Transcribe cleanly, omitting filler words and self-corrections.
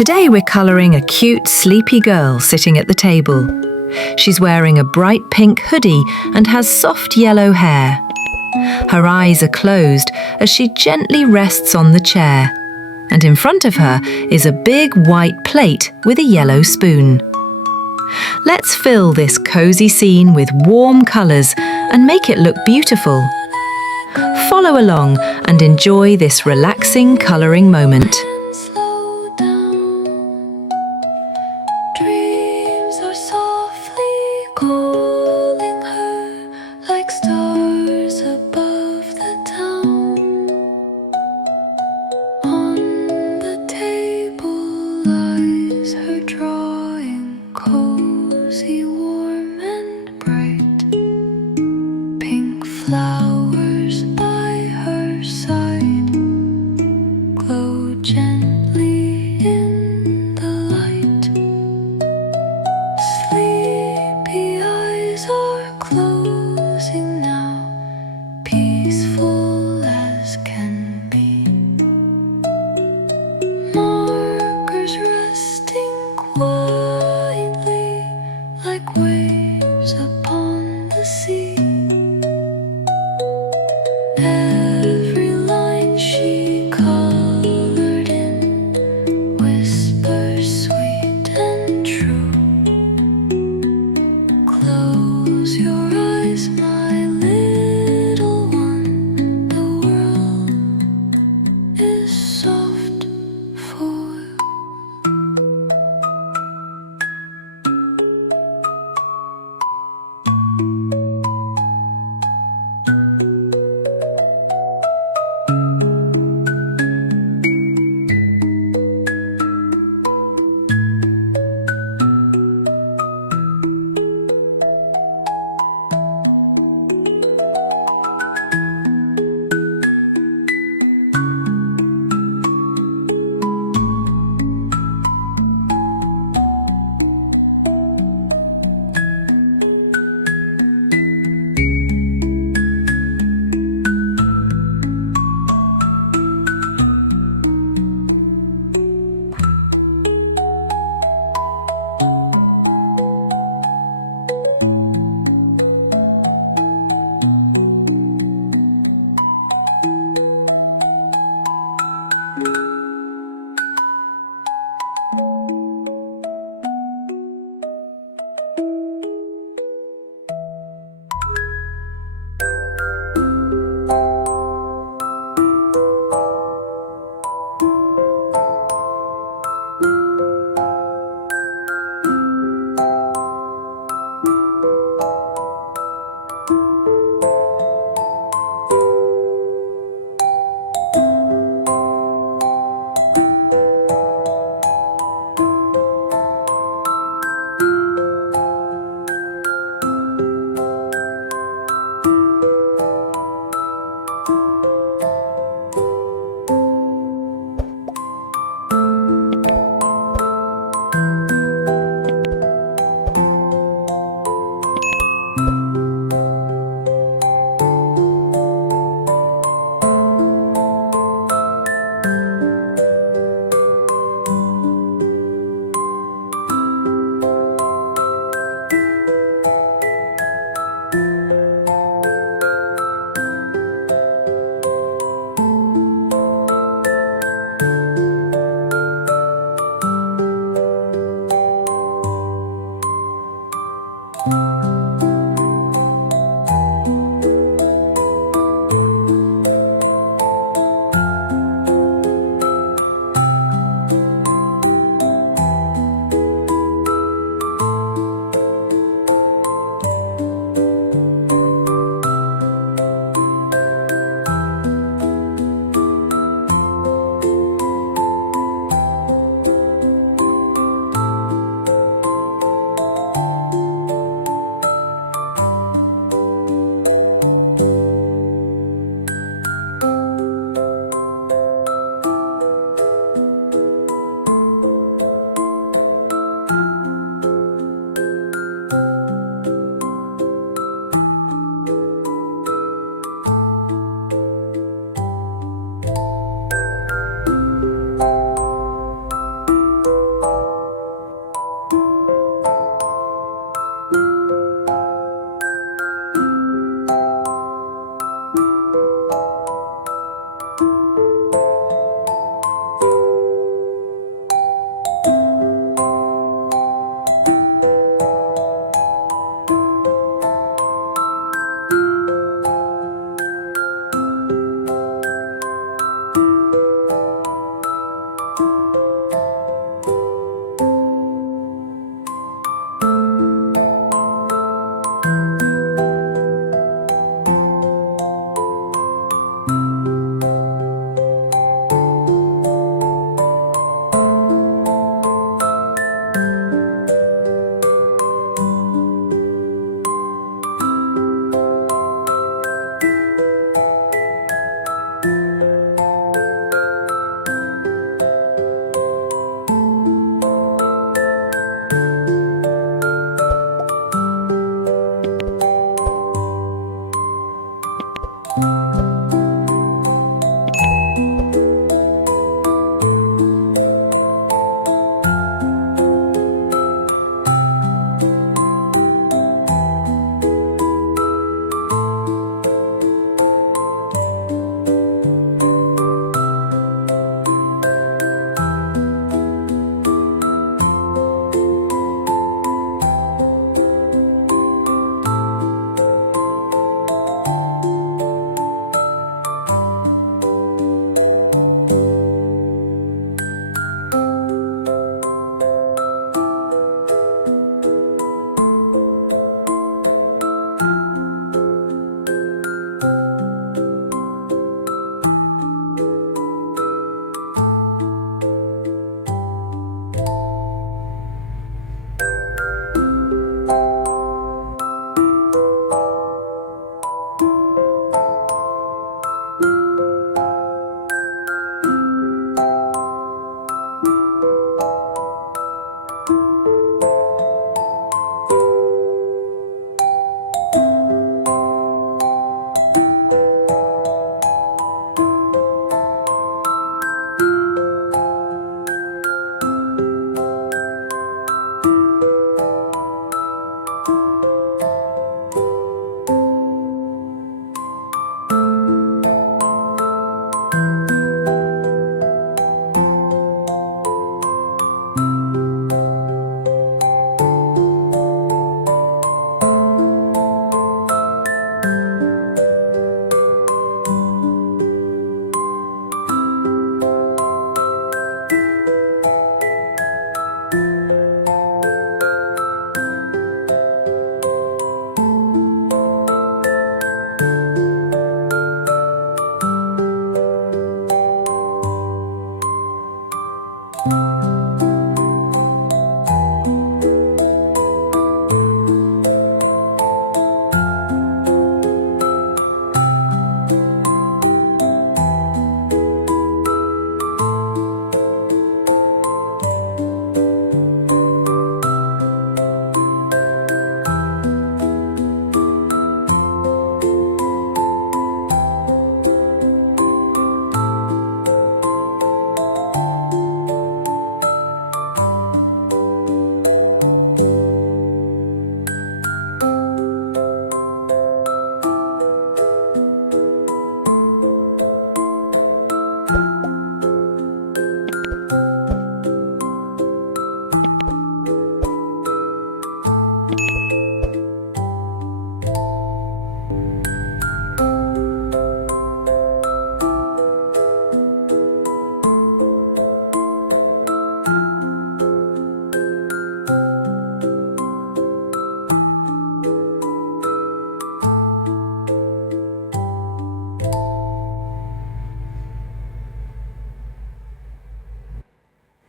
Today we're colouring a cute, sleepy girl sitting at the table. She's wearing a bright pink hoodie and has soft yellow hair. Her eyes are closed as she gently rests on the chair, and in front of her is a big white plate with a yellow spoon. Let's fill this cosy scene with warm colours and make it look beautiful. Follow along and enjoy this relaxing colouring moment. Slow down. Dreams are softly calling her like stars above the town. On the table lies her drawing, cozy, warm and bright. Pink flowers by her side glow gently.